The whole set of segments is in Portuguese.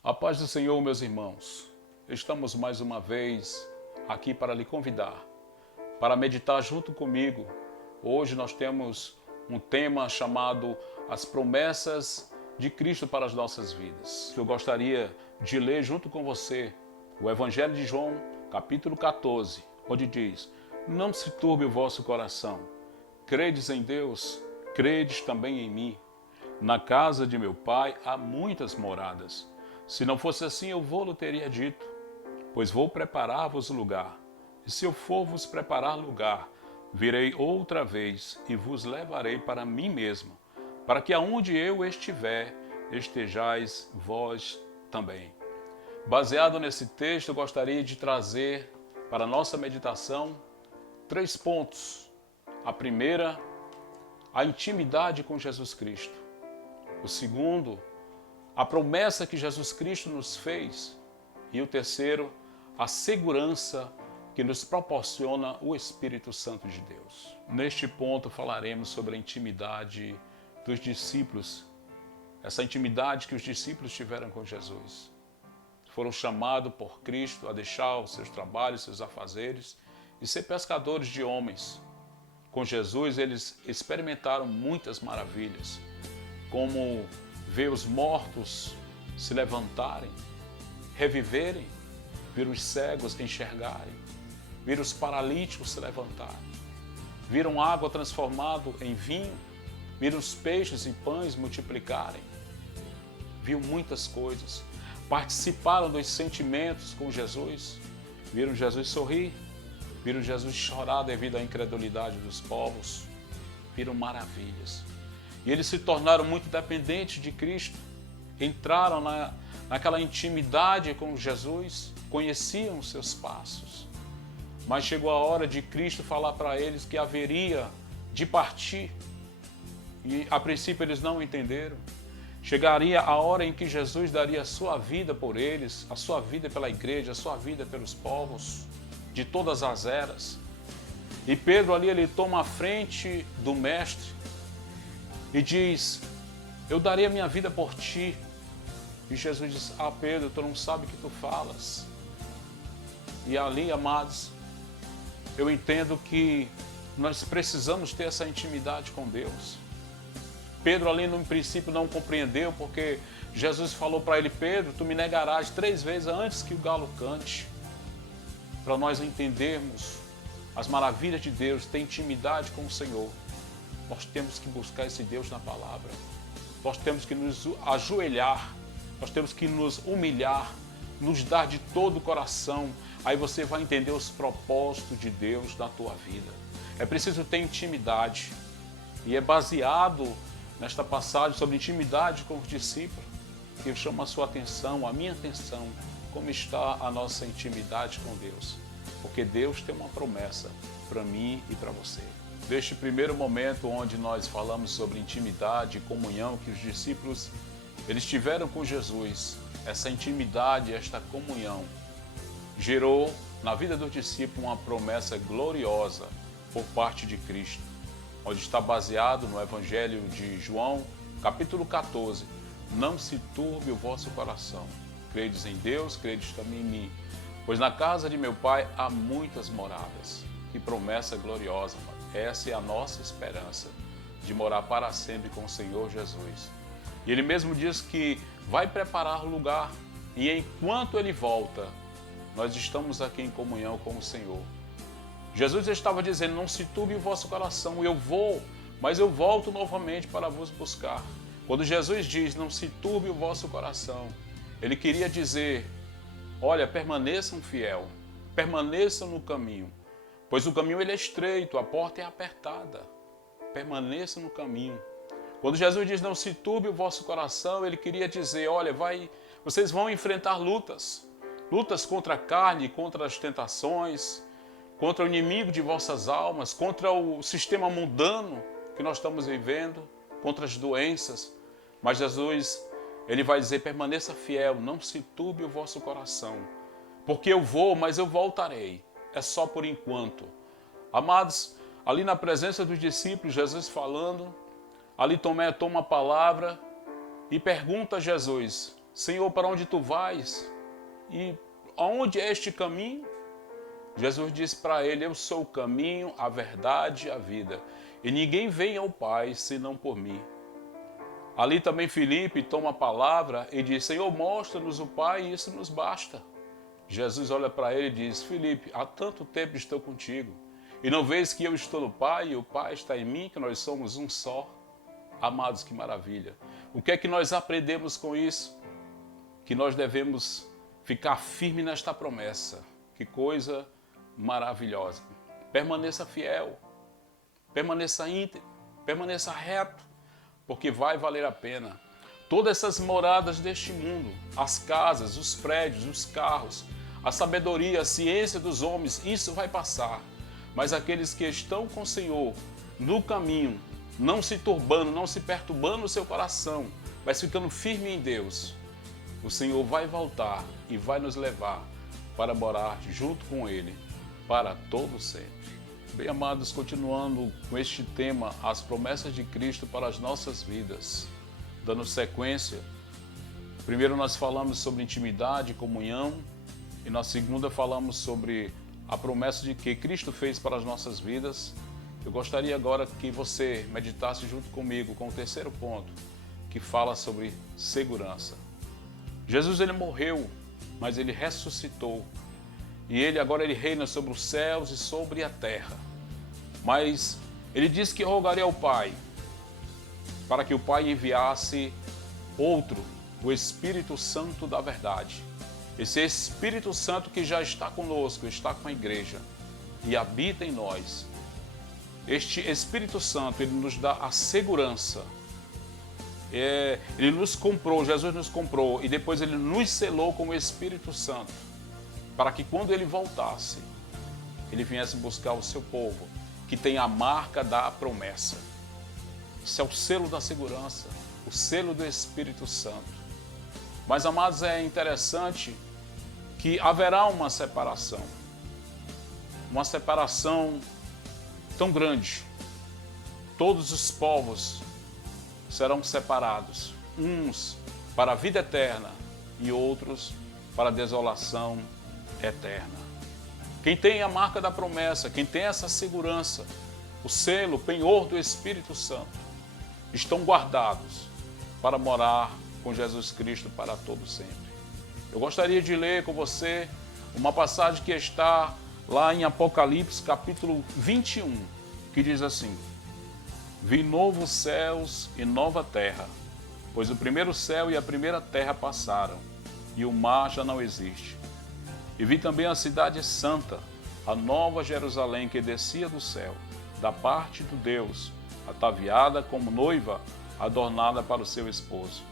A paz do Senhor, meus irmãos. Estamos mais uma vez aqui para lhe convidar, para meditar junto comigo. Hoje nós temos um tema chamado As Promessas de Cristo para as Nossas Vidas. Eu gostaria de ler junto com você o Evangelho de João, capítulo 14, onde diz: Não se turbe o vosso coração. Credes em Deus, credes também em mim. Na casa de meu pai há muitas moradas. Se não fosse assim, eu vou-lo teria dito, pois vou preparar-vos lugar. E se eu for vos preparar lugar, virei outra vez e vos levarei para mim mesmo, para que aonde eu estiver, estejais vós também. Baseado nesse texto, eu gostaria de trazer para a nossa meditação 3 pontos. A primeira, a intimidade com Jesus Cristo. O segundo, a promessa que Jesus Cristo nos fez. E o terceiro, a segurança que nos proporciona o Espírito Santo de Deus. Neste ponto falaremos sobre a intimidade dos discípulos, essa intimidade que os discípulos tiveram com Jesus. Foram chamados por Cristo a deixar os seus trabalhos, seus afazeres e ser pescadores de homens. Com Jesus eles experimentaram muitas maravilhas, como ver os mortos se levantarem, reviverem, ver os cegos enxergarem, ver os paralíticos se levantarem, viram água transformada em vinho, viram os peixes e pães multiplicarem, viram muitas coisas, participaram dos sentimentos com Jesus, viram Jesus sorrir, viram Jesus chorar devido à incredulidade dos povos, viram maravilhas. E eles se tornaram muito dependentes de Cristo, entraram naquela intimidade com Jesus, conheciam os seus passos. Mas chegou a hora de Cristo falar para eles que haveria de partir. E a princípio eles não entenderam. Chegaria a hora em que Jesus daria a sua vida por eles, a sua vida pela igreja, a sua vida pelos povos de todas as eras. E Pedro ali, ele toma a frente do mestre e diz: eu darei a minha vida por ti. E Jesus diz: Pedro, tu não sabe o que tu falas. E ali, amados, eu entendo que nós precisamos ter essa intimidade com Deus. Pedro ali no princípio não compreendeu, porque Jesus falou para ele: Pedro, tu me negarás 3 vezes antes que o galo cante. Para nós entendermos as maravilhas de Deus, ter intimidade com o Senhor, nós temos que buscar esse Deus na palavra. Nós temos que nos ajoelhar, nós temos que nos humilhar, nos dar de todo o coração. Aí você vai entender os propósitos de Deus na tua vida. É preciso ter intimidade. E é baseado nesta passagem sobre intimidade com os discípulos que eu chamo a sua atenção, a minha atenção, como está a nossa intimidade com Deus. Porque Deus tem uma promessa para mim e para você. Deste primeiro momento onde nós falamos sobre intimidade e comunhão que os discípulos eles tiveram com Jesus, essa intimidade, esta comunhão, gerou na vida dos discípulos uma promessa gloriosa por parte de Cristo, onde está baseado no Evangelho de João, capítulo 14. Não se turbe o vosso coração. Credes em Deus, credes também em mim. Pois na casa de meu pai há muitas moradas. Que promessa gloriosa, mano. Essa é a nossa esperança, de morar para sempre com o Senhor Jesus. E Ele mesmo diz que vai preparar lugar, e enquanto Ele volta, nós estamos aqui em comunhão com o Senhor. Jesus estava dizendo: não se turbe o vosso coração, eu vou, mas eu volto novamente para vos buscar. Quando Jesus diz: não se turbe o vosso coração, Ele queria dizer: olha, permaneçam fiel, permaneçam no caminho. Pois o caminho ele é estreito, a porta é apertada. Permaneça no caminho. Quando Jesus diz: não se turbe o vosso coração, ele queria dizer: olha, vocês vão enfrentar lutas. Lutas contra a carne, contra as tentações, contra o inimigo de vossas almas, contra o sistema mundano que nós estamos vivendo, contra as doenças. Mas Jesus, ele vai dizer: permaneça fiel, não se turbe o vosso coração. Porque eu vou, mas eu voltarei. É só por enquanto. Amados, ali na presença dos discípulos, Jesus falando, ali Tomé toma a palavra e pergunta a Jesus: Senhor, para onde tu vais? E aonde é este caminho? Jesus disse para ele, eu sou o caminho, a verdade e a vida. E ninguém vem ao Pai senão por mim. Ali também Filipe toma a palavra e diz, Senhor, mostra-nos o Pai e isso nos basta. Jesus olha para ele e diz, Filipe, há tanto tempo estou contigo. E não vês que eu estou no Pai e o Pai está em mim, que nós somos um só? Amados, que maravilha. O que é que nós aprendemos com isso? Que nós devemos ficar firme nesta promessa. Que coisa maravilhosa. Permaneça fiel, permaneça íntegro, permaneça reto, porque vai valer a pena. Todas essas moradas deste mundo, as casas, os prédios, os carros, a sabedoria, a ciência dos homens, isso vai passar. Mas aqueles que estão com o Senhor no caminho, não se turbando, não se perturbando o seu coração, mas ficando firme em Deus, o Senhor vai voltar e vai nos levar para morar junto com Ele, para todo sempre. Bem, amados, continuando com este tema, as promessas de Cristo para as nossas vidas, dando sequência, primeiro nós falamos sobre intimidade e comunhão, e na segunda falamos sobre a promessa de que Cristo fez para as nossas vidas. Eu gostaria agora que você meditasse junto comigo com o terceiro ponto, que fala sobre segurança. Jesus, ele morreu, mas ele ressuscitou. E ele reina sobre os céus e sobre a terra. Mas ele disse que rogaria ao Pai, para que o Pai enviasse outro, o Espírito Santo da verdade. Esse Espírito Santo que já está conosco, está com a igreja e habita em nós. Este Espírito Santo, ele nos dá a segurança. Ele nos comprou, Jesus nos comprou e depois ele nos selou com o Espírito Santo, para que quando ele voltasse, ele viesse buscar o seu povo, que tem a marca da promessa. Esse é o selo da segurança, o selo do Espírito Santo. Mas, amados, é interessante que haverá uma separação tão grande. Todos os povos serão separados, uns para a vida eterna e outros para a desolação eterna. Quem tem a marca da promessa, quem tem essa segurança, o selo, o penhor do Espírito Santo, estão guardados para morar com Jesus Cristo para todo sempre. Eu gostaria de ler com você uma passagem que está lá em Apocalipse, capítulo 21, que diz assim: Vi novos céus e nova terra, pois o primeiro céu e a primeira terra passaram, e o mar já não existe. E vi também a cidade santa, a nova Jerusalém que descia do céu, da parte de Deus, ataviada como noiva, adornada para o seu esposo.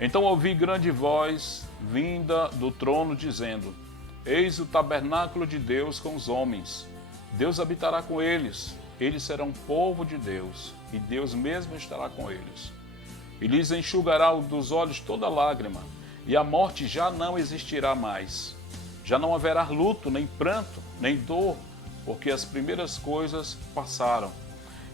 Então ouvi grande voz vinda do trono dizendo: Eis o tabernáculo de Deus com os homens. Deus habitará com eles. Eles serão povo de Deus, e Deus mesmo estará com eles. E lhes enxugará dos olhos toda lágrima, e a morte já não existirá mais. Já não haverá luto, nem pranto, nem dor, porque as primeiras coisas passaram.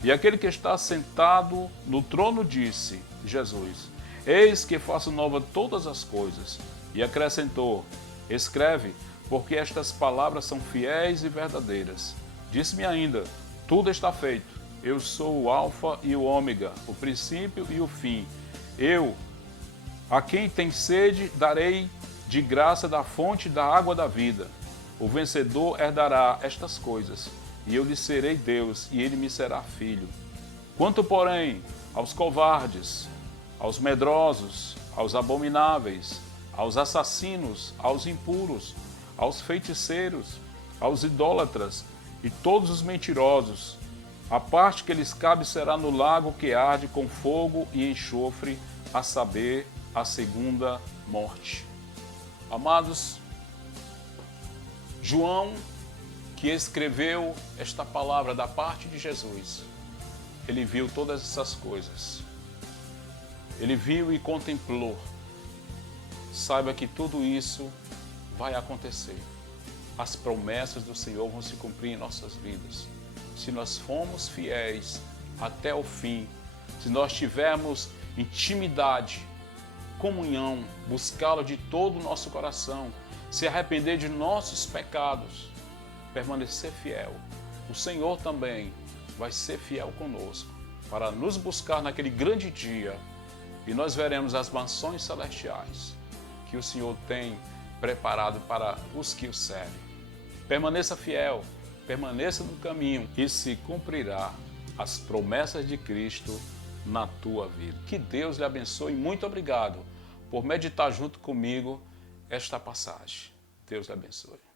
E aquele que está sentado no trono disse, Jesus: Eis que faço nova todas as coisas. E acrescentou: Escreve, porque estas palavras são fiéis e verdadeiras. Disse-me ainda: Tudo está feito. Eu sou o Alfa e o Ômega, o princípio e o fim. Eu, a quem tem sede, darei de graça da fonte da água da vida. O vencedor herdará estas coisas, e eu lhe serei Deus, e ele me será filho. Quanto, porém, aos covardes, aos medrosos, aos abomináveis, aos assassinos, aos impuros, aos feiticeiros, aos idólatras e todos os mentirosos, a parte que lhes cabe será no lago que arde com fogo e enxofre, a saber, a segunda morte. Amados, João, que escreveu esta palavra da parte de Jesus, ele viu todas essas coisas. Ele viu e contemplou. Saiba que tudo isso vai acontecer. As promessas do Senhor vão se cumprir em nossas vidas. Se nós formos fiéis até o fim, se nós tivermos intimidade comunhão, buscá-lo de todo o nosso coração, se arrepender de nossos pecados, permanecer fiel. O Senhor também vai ser fiel conosco para nos buscar naquele grande dia e nós veremos as mansões celestiais que o Senhor tem preparado para os que o servem. Permaneça fiel, permaneça no caminho e se cumprirá as promessas de Cristo na tua vida. Que Deus lhe abençoe e muito obrigado por meditar junto comigo esta passagem. Deus lhe abençoe.